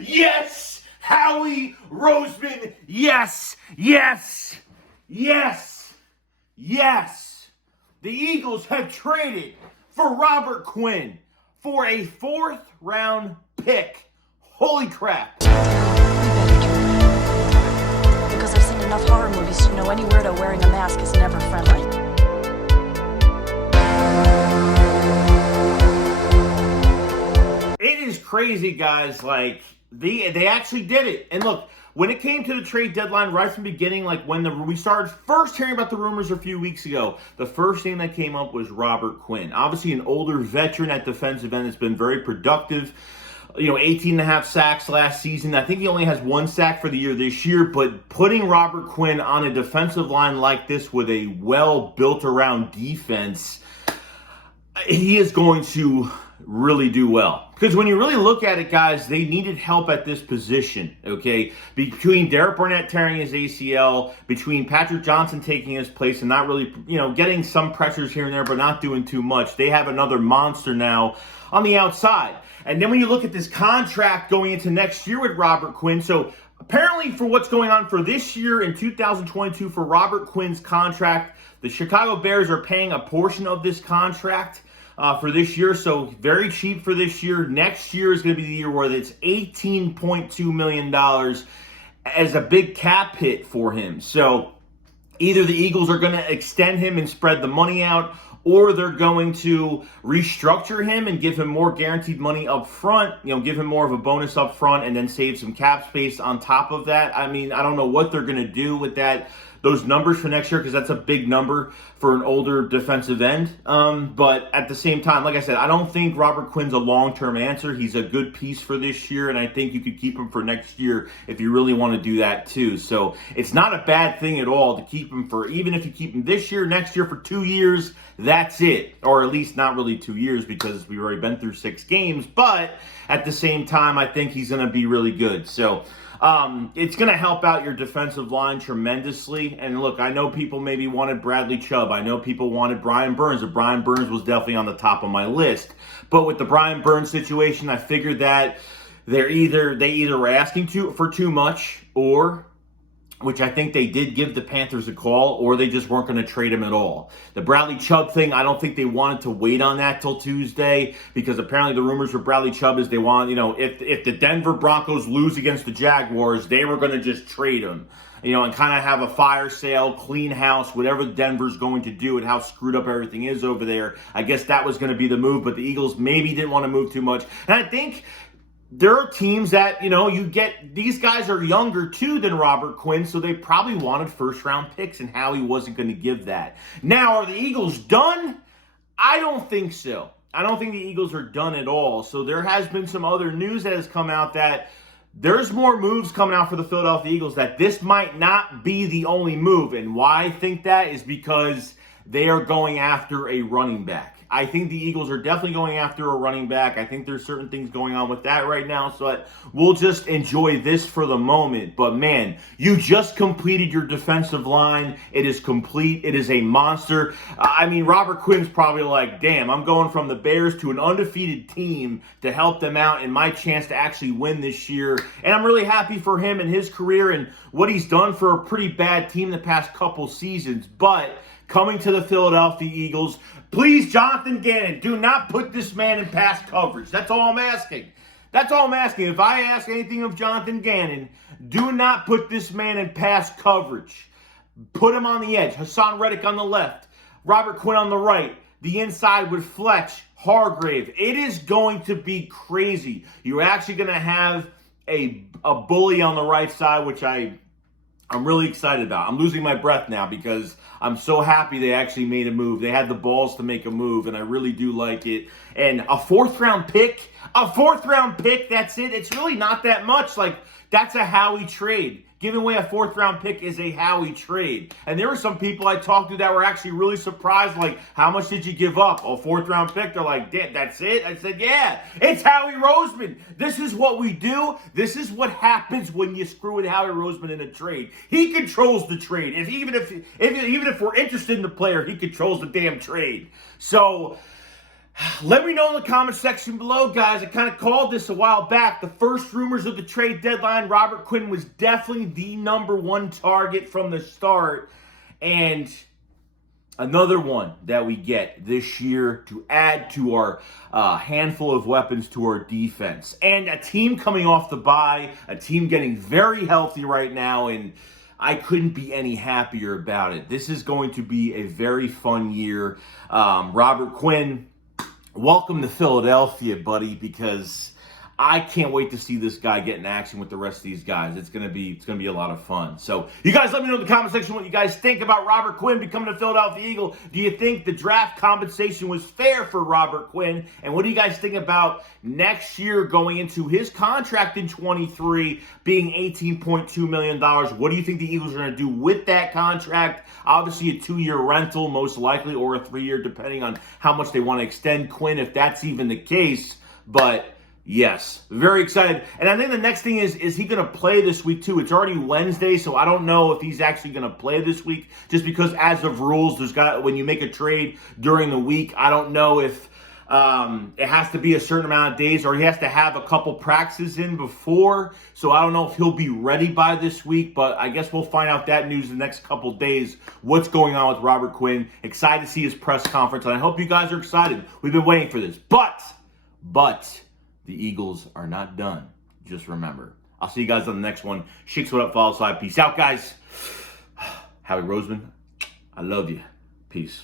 Yes! Howie Roseman! Yes! Yes! Yes! Yes! The Eagles have traded for Robert Quinn for a 4th-round pick. Holy crap. We better turn. Because I've seen enough horror movies to know any weirdo wearing a mask is never friendly. It is crazy, guys. Like, they actually did it. And look, when it came to the trade deadline, right from the beginning, like when we started first hearing about the rumors a few weeks ago, the first thing that came up was Robert Quinn. Obviously, an older veteran at defensive end that's been very productive. 18.5 sacks last season. I think he only has 1 sack for the year this year, but putting Robert Quinn on a defensive line like this with a well-built-around defense, he is going to really do well. Because when you really look at it, guys, they needed help at this position, okay? Between Derek Barnett tearing his ACL, between Patrick Johnson taking his place and not really, getting some pressures here and there, but not doing too much, they have another monster now on the outside. And then when you look at this contract going into next year with Robert Quinn, so apparently for what's going on for this year in 2022 for Robert Quinn's contract, the Chicago Bears are paying a portion of this contract for this year, so very cheap for this year. Next year is going to be the year where it's $18.2 million as a big cap hit for him. So either the Eagles are going to extend him and spread the money out, or they're going to restructure him and give him more guaranteed money up front, give him more of a bonus up front and then save some cap space on top of that. I mean, I don't know what they're going to do with those numbers for next year, because that's a big number for an older defensive end. But at the same time, like I said, I don't think Robert Quinn's a long-term answer. He's a good piece for this year, and I think you could keep him for next year if you really want to do that too. So it's not a bad thing at all to keep him for, even if you keep him this year, next year, for 2 years, that's it. Or at least not really 2 years, because we've already been through 6 games. But at the same time, I think he's going to be really good. So it's going to help out your defensive line tremendously. And look, I know people maybe wanted Bradley Chubb. I know people wanted Brian Burns. But Brian Burns was definitely on the top of my list. But with the Brian Burns situation, I figured that they either were asking for too much, or, which I think they did give the Panthers a call, or they just weren't going to trade him at all. The Bradley Chubb thing, I don't think they wanted to wait on that till Tuesday, because apparently the rumors for Bradley Chubb is they want, if the Denver Broncos lose against the Jaguars, they were going to just trade him, and kind of have a fire sale, clean house, whatever Denver's going to do and how screwed up everything is over there. I guess that was going to be the move, but the Eagles maybe didn't want to move too much. And I think there are teams that, you get, these guys are younger too than Robert Quinn, so they probably wanted 1st-round picks, and Howie wasn't going to give that. Now, are the Eagles done? I don't think so. I don't think the Eagles are done at all. So there has been some other news that has come out that there's more moves coming out for the Philadelphia Eagles, that this might not be the only move. And why I think that is because they are going after a running back. I think the Eagles are definitely going after a running back. I think there's certain things going on with that right now, so we'll just enjoy this for the moment. But man, you just completed your defensive line. It is complete. It is a monster. I mean, Robert Quinn's probably like, damn, I'm going from the Bears to an undefeated team to help them out in my chance to actually win this year. And I'm really happy for him and his career and what he's done for a pretty bad team the past couple seasons. But coming to the Philadelphia Eagles, please, Jonathan Gannon, do not put this man in pass coverage. That's all I'm asking. That's all I'm asking. If I ask anything of Jonathan Gannon, do not put this man in pass coverage. Put him on the edge. Hassan Reddick on the left. Robert Quinn on the right. The inside with Fletch, Hargrave. It is going to be crazy. You're actually going to have a bully on the right side, which I'm really excited about. I'm losing my breath now because I'm so happy they actually made a move. They had the balls to make a move, and I really do like it. And a 4th-round pick, that's it. It's really not that much. Like, that's a Howie trade. Giving away a 4th-round pick is a Howie trade. And there were some people I talked to that were actually really surprised, like, how much did you give up? A 4th-round pick? They're like, that's it? I said, yeah, it's Howie Roseman. This is what we do. This is what happens when you screw with Howie Roseman in a trade. He controls the trade. Even if we're interested in the player, he controls the damn trade. So Let me know in the comment section below, guys. I kind of called this a while back. The first rumors of the trade deadline, Robert Quinn was definitely the #1 target from the start. And another one that we get this year to add to our handful of weapons to our defense. And a team coming off the bye, a team getting very healthy right now, and I couldn't be any happier about it. This is going to be a very fun year. Robert Quinn, welcome to Philadelphia, buddy, because I can't wait to see this guy get in action with the rest of these guys. It's gonna be a lot of fun. So you guys let me know in the comment section what you guys think about Robert Quinn becoming a Philadelphia Eagle. Do you think the draft compensation was fair for Robert Quinn? And what do you guys think about next year going into his contract in 23 being $18.2 million? What do you think the Eagles are gonna do with that contract? Obviously a 2-year rental most likely, or a 3-year, depending on how much they want to extend Quinn, if that's even the case. But yes, very excited. And I think the next thing is he going to play this week too? It's already Wednesday, so I don't know if he's actually going to play this week, just because as of rules, when you make a trade during the week, I don't know if it has to be a certain amount of days, or he has to have a couple practices in before. So I don't know if he'll be ready by this week, but I guess we'll find out that news in the next couple days, what's going on with Robert Quinn. Excited to see his press conference, and I hope you guys are excited. We've been waiting for this. But the Eagles are not done. Just remember. I'll see you guys on the next one. Shakes, what up, follow side. Peace out, guys. Howie Roseman, I love you. Peace.